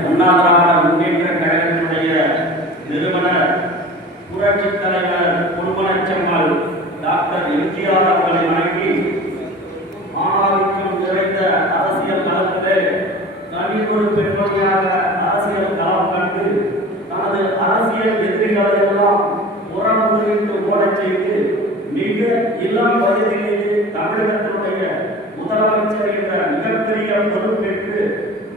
அண்ணா திராவிட முன்னேற்ற கழகத்தினுடைய நிறுவனர் புரட்சி தலைவர் பொன்மனச்செம்மல் டாக்டர் எம்ஜிஆர் அவர்களை வணங்கி ஆணாதிக்கம் நிறைந்த அரசியல் களத்திலே தனி ஒரு பெண்மணியாக அரசியல் களம் கண்டு தனது அரசியல் எதிரிகளை எல்லாம் புறம் ஓடச் செய்து மிக இளம் வயதிலேயே தமிழகத்தினுடைய முதலமைச்சர் என்ற மிகப்பெரிய பொறுப்பேற்று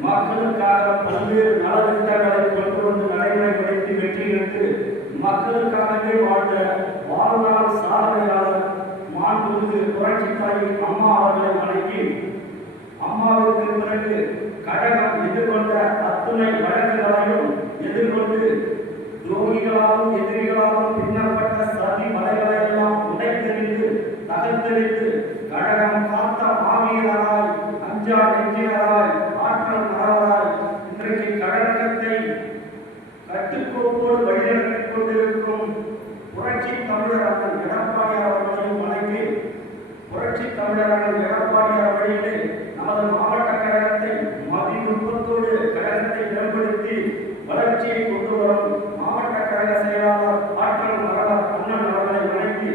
மக்களுக்காக பல்வேறு நலத்திட்டங்களை கொண்டு வந்து நடைமுறைப்படுத்தி வெற்றி பெற்று மக்களுக்காகவே வாழ்ந்த வாழ்நாள் மாண்புமிகு புரட்சி அம்மா அவர்களை வணங்கி அம்மாவிற்கு பிறகு கழகம் எதிர்கொண்ட அத்துணை வழக்குகளையும் எதிர்கொண்டு துரோகிகளாலும் எதிரிகளாலும் பின்னப்பட்ட சதி மலைகளை எல்லாம் உடைத்தெறிந்து தகர்த்தெறிந்து கழகம் காத்த மாவீரராய் அஞ்சா நெஞ்சினராய் ஆற்றல் மரவராய் இன்றைக்கு கழகத்தை கட்டுக்கோப்போடு வழிநடத்திக் கொண்டிருக்கும் புரட்சி தமிழர் அண்ணன் எடப்பாடி அவர்களையும் வணங்கி தமிழரான எடப்பாடியார் வழியிலே நமது மாவட்ட கழகத்தை மதிநுட்பத்தோடு கழகத்தை மேம்படுத்தி வளர்ச்சியை கொண்டு வரும் மாவட்ட கழக செயலாளர் ஆற்றல் மரவர் அண்ணன் அவர்களை வணங்கி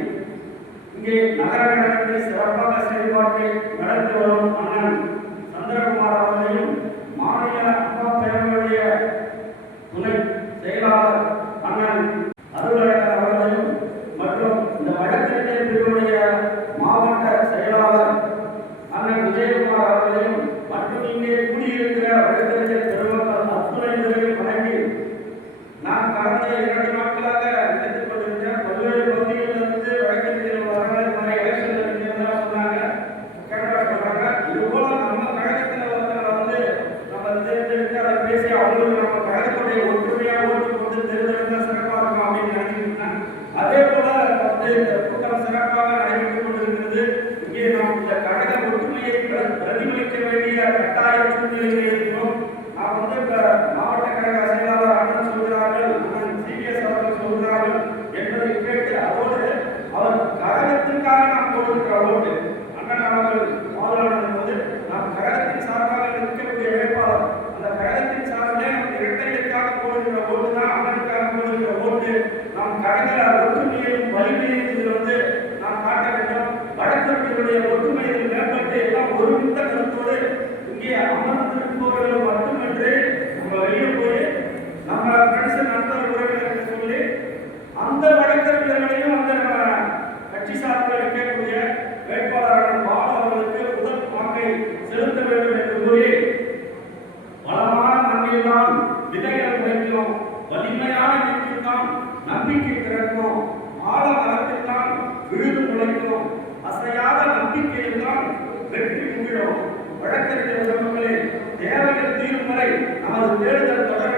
இங்கே நகர கழகத்தை சிறப்பாக செயல்பாட்டை நடத்தி வரும் அண்ணன் சந்திரகுமார் அவர்களையும் மாநில அப்பா பேரவையுடைய துணை செயலாளர் அண்ணன் அருளழகர் அவர்களையும் மற்றும் இந்த வழக்கறிஞர் பிரிவுடைய மாவட்ட செயலாளர் அண்ணன் அவர்களையும் மற்றும் இங்கே கூடியிருக்கிற வழக்கறிஞர் பெருமக்கள் வணங்கி நான் கடந்த இரண்டு நாட்களாக நினைத்துக் கொண்டிருந்தேன் பல்வேறு பகுதிகளிலிருந்து வழக்கறிஞர்கள் மாதிரி சொன்னாங்க. கேட்டா சொல்றாங்க. இது போல நம்ம கழகத்துல ஒருத்தரை வந்து நம்ம தேர்ந்தெடுத்து அதை பேசி அவங்களுக்கு நம்ம கழகத்துடைய ஒற்றுமையா ஓட்டு போட்டு தேர்ந்தெடுத்தா சிறப்பாக இருக்கும் அப்படின்னு அதே போல வந்து இந்த கூட்டம் சிறப்பாக நடைபெற்றுக் கொண்டிருக்கிறது இங்கே நாம் இந்த கழக ஒற்றுமையை பிர- பிரதிபலிக்க வேண்டிய கட்டாய சூழ்நிலையில் இருக்கிறோம் நான் வந்து இப்ப மாவட்ட கழக செயலாளர் அண்ணன் சொல்கிறார்கள் அண்ணன் சிபிஎஸ் அவர்கள் சொல்கிறார்கள் என்பதை கேட்டு அதோடு அவர் கழகத்திற்காக நாம் கொடுக்கிற ஓட்டு அண்ணன் அவர்கள் மாதவர்கள் போது நாம் கழகத்தின் சார்பாக நிற்கக்கூடிய வேட்பாளர் அந்த கழகத்தின் சார்பிலே நம் இரட்டைகளுக்காக போடுகிற ஓட்டு தான் அண்ணனுக்காக போடுகிற ஓட்டு நாம் கழக வலிமையும் இதில் வந்து நாம் காட்ட வேண்டும். வழக்கறிஞருடைய ஒற்றுமையில் மேம்பட்டு எல்லாம் ஒருமித்த கருத்தோடு இங்கே அமர்ந்திருப்பவர்கள் மட்டுமின்றி நம்ம வெளியே போய் நம்ம கடைசி நண்பர் உறவினர்கள் சொல்லி அந்த வழக்கறிஞர்களையும் அந்த நம்ம கட்சி சார்பில் இருக்கக்கூடிய வேட்பாளரான பாலு அவர்களுக்கு முதல் வாக்கை செலுத்த வேண்டும் என்று கூறி வளமான மண்ணில்தான் விதைகள் முளைக்கும் வலிமையான மரத்தில்தான் விழுது முளைக்கிறோம் அசையாத நம்பிக்கையில்தான் வெற்றி முகிழும் வழக்கறிஞர் பெருமக்களே தேவைகள் தீரும் வரை நமது தேடுதல் தொடர